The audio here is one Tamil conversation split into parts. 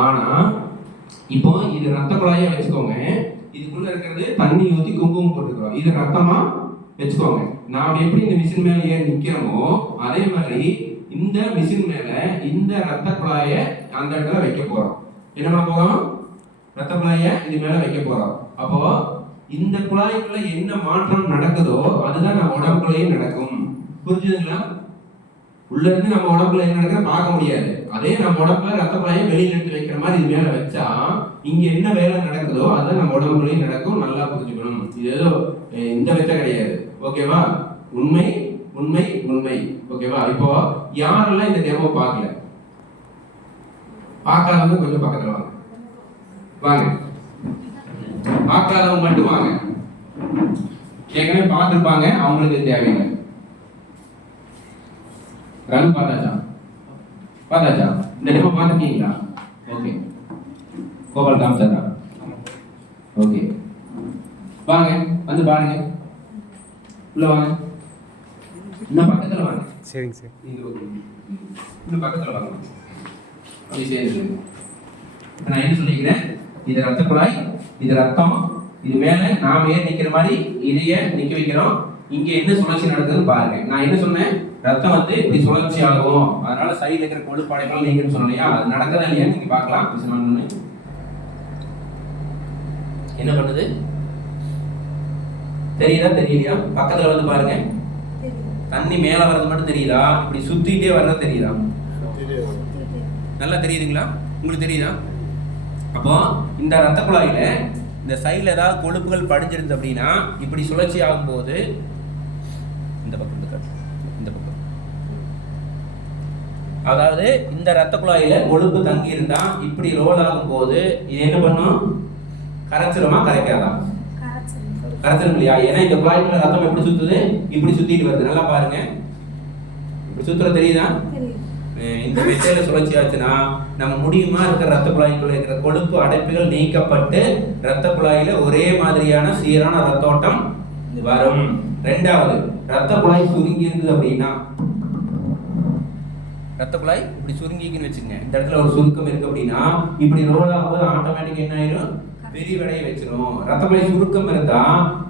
ஆனா இப்போ இது ரத்த குழாயா வச்சுக்கோங்க, இதுக்குள்ள இருக்கிறது தண்ணி ஊற்றி குங்குமம் போட்டுக்கிறோம், இது ரத்தமா வச்சுக்கோங்க. நாம் எப்படி இந்த மிஷின் மேல ஏன் நிக்கிறோமோ அதே மாதிரி இந்த மிஷின் மேல இந்த ரத்த குழாயை அந்த இடத்துல வைக்க போறோம். என்ன பண்ண போறோம்? ரத்த குழாயை இது மேல வைக்க போறோம். அப்போ இந்த குழாய்க்குள்ள என்ன மாற்றம் நடக்குதோ அதுதான் நம்ம உடம்புக்குள்ளேயும் நடக்கும். புரிஞ்சுதுங்களா? உள்ள இருந்து நம்ம உடம்புல என்ன நடக்குது பார்க்க முடியாது. அதே நம்ம உடம்புல ரத்த குழாயை வெளியில எடுத்து வைக்கிற மாதிரி இது மேல வச்சா இங்க என்ன வேலை நடக்குதோ அதுதான் நம்ம உடம்புக்குள்ளேயும் நடக்கும். நல்லா புரிஞ்சுக்கணும். இது ஏதோ இந்த வெச்ச கிடையாது. ஓகேவா? உண்மை உண்மை உண்மை. ஓகேவா? இப்போ யாரெல்லாம் இந்த டெமோ பார்க்கல, பார்க்காதவங்க கொஞ்சம் பக்கத்துல வாங்க. வாங்க, பார்க்காதவங்க மட்டும் வாங்க. ஏற்கனவே பார்த்துருப்பாங்க, அவங்களுக்கு தேவையில்லை. ரன் பார்த்தாச்சா? பார்த்தாச்சா? இந்த டெமோ பார்த்துருக்கீங்களா? ஓகே, கோபால் காமிச்சாரா? ஓகே, வாங்க வந்து பாருங்க. உள்ள வாங்க, இன்னும் பக்கத்துல வாங்க. சரிங்க சார். இன்னும் பக்கத்துல வாங்க. அப்படி சரி, நான் என்ன சொல்லிக்கிறேன்? இது ரத்த குழாய், இது ரத்தம், இது மேல நாம ஏன் நிக்கிற மாதிரி இதைய நிக்க வைக்கிறோம். இங்க என்ன சுழற்சி நடக்குதுன்னு பாருங்க. நான் என்ன சொன்னேன்? ரத்தம் வந்து இப்படி சுழற்சி ஆகும், அதனால சைடுல இருக்கிற கொழுப்படைகள் நீங்கன்னு சொன்னலையா, அது நடக்குதா இல்லையா நீங்க பார்க்கலாம். என்ன பண்ணுது தெரியுதா தெரியலையா? பக்கத்துல வந்து பாருங்க. தண்ணி மேல வர்றது மட்டும் தெரியுதா? இப்படி சுத்திட்டே வர்றது தெரியுதா? நல்லா தெரியுதுங்களா? உங்களுக்கு தெரியுதா? அப்போ இந்த ரத்த குழாயில இந்த சைடில் ஏதாவது கொழுப்புகள் படிஞ்சிருந்து அப்படின்னா இப்படி சுழற்சி ஆகும்போது இந்த பக்கம் இந்த பக்கம், அதாவது இந்த ரத்த குழாயில கொழுப்பு தங்கி இருந்தா இப்படி ரோல் ஆகும் போது இது என்ன பண்ணும்? கரைச்சிருமா கரைக்காதா? கரைச்சிரும் இல்லையா? ஏன்னா இந்த குழாய்க்குள்ள ரத்தம் எப்படி சுத்துது? இப்படி சுத்திட்டு வருது. நல்லா பாருங்க, இப்படி சுத்துற தெரியுதா? இந்த மெத்தேல சுழற்சி ஆச்சுன்னா நம்ம முடியுமா இருக்கிற ரத்த குழாய்க்குள்ள இருக்கிற கொழுப்பு அடைப்புகள் நீக்கப்பட்டு ரத்த குழாயில ஒரே மாதிரியான சீரான ரத்தோட்டம் வரும். ரெண்டாவது, ரத்த குழாய் சுருங்கி இருக்குது அப்படின்னா, ரத்த குழாய் இப்படி சுருங்கிக்குன்னு வச்சுங்க, இந்த இடத்துல ஒரு சுருக்கம் இருக்கு அப்படின்னா இப்படி ரோல் ஆகும்போது ஆட்டோமேட்டிக் என்ன ஆயிடும்? விரிவடைய வச்சிரும். ரத்த குழாய் சுருக்கம் இருந்தா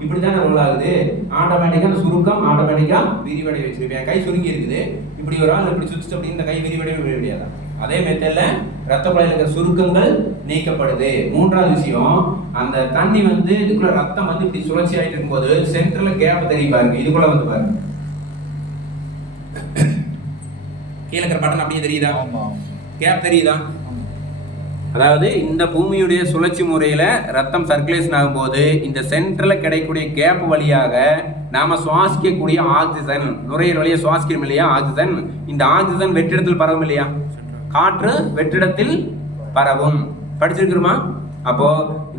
இப்படிதான் ரோல் ஆகுது, ஆட்டோமேட்டிக்கா அந்த சுருக்கம் ஆட்டோமேட்டிக்கா விரிவடைய வச்சிரும். என் கை சுருங்கி இருக்குது, இப்படி ஒரு ஆள் இப்படி சுவிச்சு அப்படின்னு இந்த கை விரிவடையாது. அதே மெத்தட்ல ரத்த குழாயில இருக்கிற சுருக்கங்கள் நீக்கப்படுது. மூன்றாவது விஷயம், அந்த தண்ணி வந்து இதுக்குள்ள ரத்தம் வந்து இப்படி சுழற்சி ஆயிட்டு இருக்கும்போது சென்டர்ல கேப் தெரியும் பாருங்க, இதுக்குள்ள வந்து பாருங்க, கீழே இருக்கிற பட்டன் அப்படியே தெரியுதா? கேப் தெரியுதா? அதாவது இந்த பூமியுடைய சுழற்சி முறையில ரத்தம் சர்க்குலேஷன் ஆகும்போது இந்த சென்டர்ல கிடைக்கக்கூடிய கேப் வழியாக நாம சுவாசிக்கக்கூடிய ஆக்சிஜன், நுரையீரல் வழியா சுவாசிக்கிறோம் இல்லையா ஆக்சிஜன், இந்த ஆக்சிஜன் வெற்றிடத்தில் பரவும் இல்லையா? காற்று வெற்றிடத்தில் பரவும். படிச்சிருக்கிறோமா? அப்போ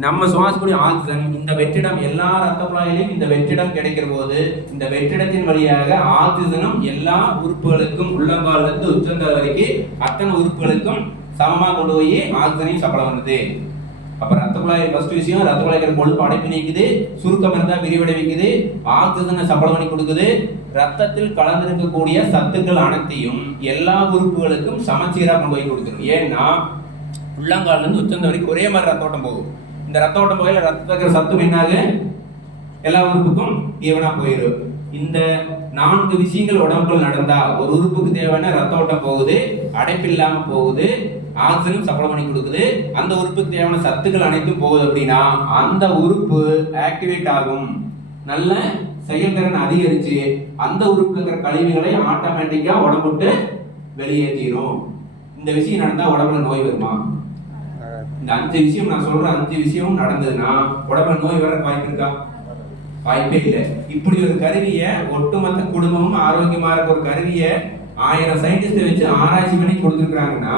நம்ம சுவாசிக்கக்கூடிய ஆக்சிஜன் இந்த வெற்றிடம், எல்லா ரத்த குழாயிலையும் இந்த வெற்றிடம் கிடைக்கிற போது இந்த வெற்றிடத்தின் வழியாக ஆக்சிஜனும் எல்லா உறுப்புகளுக்கும், உள்ளங்கால இருந்து உச்சந்தால் வரைக்கும் அத்தனை உறுப்புகளுக்கும் சமமா கொண்டு போய் ஆக்சிஜனையும் சப்ளை பண்ணுது. அப்ப ரத்த குழாய் ஃபர்ஸ்ட் விஷயம், ரத்த குழாய்க்கு கொழுப்பு அடைப்பு நீக்குது, சுருக்கம் இருந்தா விரிவடைவிக்குது, ஆக்சிஜனை சப்ளை பண்ணி கொடுக்குது. ரத்தத்தில் கலந்திருக்கக்கூடிய சத்துக்கள் அனைத்தையும் எல்லா உறுப்புகளுக்கும் சமச்சீரா கொண்டு போய் கொடுக்குது. ஏன்னா உள்ளங்கால இருந்து உச்சந்த வரைக்கும் ஒரே மாதிரி ரத்த ஓட்டம் போகும். இந்த ரத்த ஓட்டம் போகையில ரத்தத்தில் சத்து என்னாக எல்லா உறுப்புக்கும் ஈவனா போயிடும். இந்த 4 விஷயங்கள் உடம்புக்குள் நடந்தா ஒரு உறுப்புக்கு தேவையான ரத்த ஓட்டம் போகுது, அடைப்பு இல்லாம போகுது, ஆக்சிஜனும் சப்ளை பண்ணி கொடுக்குது, அந்த உறுப்புக்கு தேவையான சத்துக்கள் அனைத்தும் போகுது அப்படின்னா அந்த உறுப்பு ஆக்டிவேட் ஆகும், நல்ல செயல்திறன் அதிகரிச்சு அந்த உறுப்புல இருக்கிற கழிவுகளை ஆட்டோமேட்டிக்கா உடம்புட்டு வெளியேற்றிடும். இந்த விஷயம் நடந்தா உடம்புல நோய் வருமா? இந்த 5 விஷயம் நான் சொல்ற 5 விஷயமும் நடந்ததுன்னா உடம்புல நோய் வர வாய்ப்பு இருக்கா? வாய்ப்பே இல்லை. இப்படி ஒரு கருவியை ஒட்டுமொத்த குடும்பமும் ஆரோக்கியமா இருக்க ஒரு கருவியை 1000 சயின்டிஸ்ட் வச்சு ஆராய்ச்சி பண்ணி கொடுத்துருக்காங்கன்னா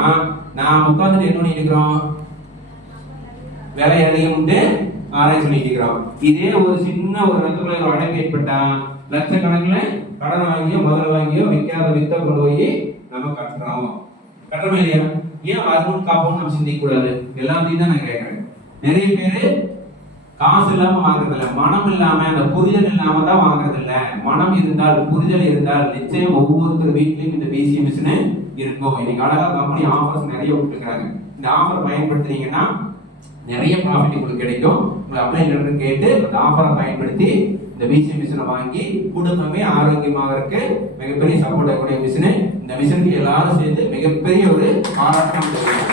நான் உட்காந்துட்டு என்ன பண்ணிருக்கிறோம்? வேலை அதிகம்ட்டு ஆராய்ச்சி பண்ணிக்கிறோம். இதே ஒரு சின்ன ஒரு ரத்த குழாயில் அடைப்பு ஏற்பட்டா லட்சக்கணக்கில் கடன் வாங்கியோ முதல் வாங்கியோ விற்காத வித்த கொண்டு போய் நம்ம கட்டுறோம் இல்லையா? ஏன் வருமுன் காப்போம்னு நம்ம சிந்திக்க கூடாது? எல்லாத்தையும் தான் நான் கேட்கிறேன். நிறைய பேரு காசு இல்லாம வாங்குறது இல்லை, மனம் இல்லாம அந்த புரிதல் இல்லாம தான் வாங்குறது இல்லை. மனம் இருந்தால், புரிதல் இருந்தால் நிச்சயம் ஒவ்வொருத்தர் வீட்லயும் இந்த பிசிஎம் மிஷின் இருக்கும். இன்னைக்கு அழகா கம்பெனி ஆஃபர்ஸ் நிறைய விட்டுருக்காங்க. இந்த ஆஃபர் பயன்படுத்துறீங்கன்னா நிறைய ப்ராஃபிட் உங்களுக்கு கிடைக்கும். உங்களை அப்ளை லெட்டர் கேட்டு அந்த ஆஃபரை பயன்படுத்தி இந்த பிசி மிஷினை வாங்கி குடும்பமே ஆரோக்கியமாக இருக்க மிகப்பெரிய சப்போர்ட் ஆகக்கூடிய மிஷினு. இந்த மிஷினுக்கு எல்லாரும் சேர்ந்து மிகப்பெரிய ஒரு பாராட்டம் தெரியும்.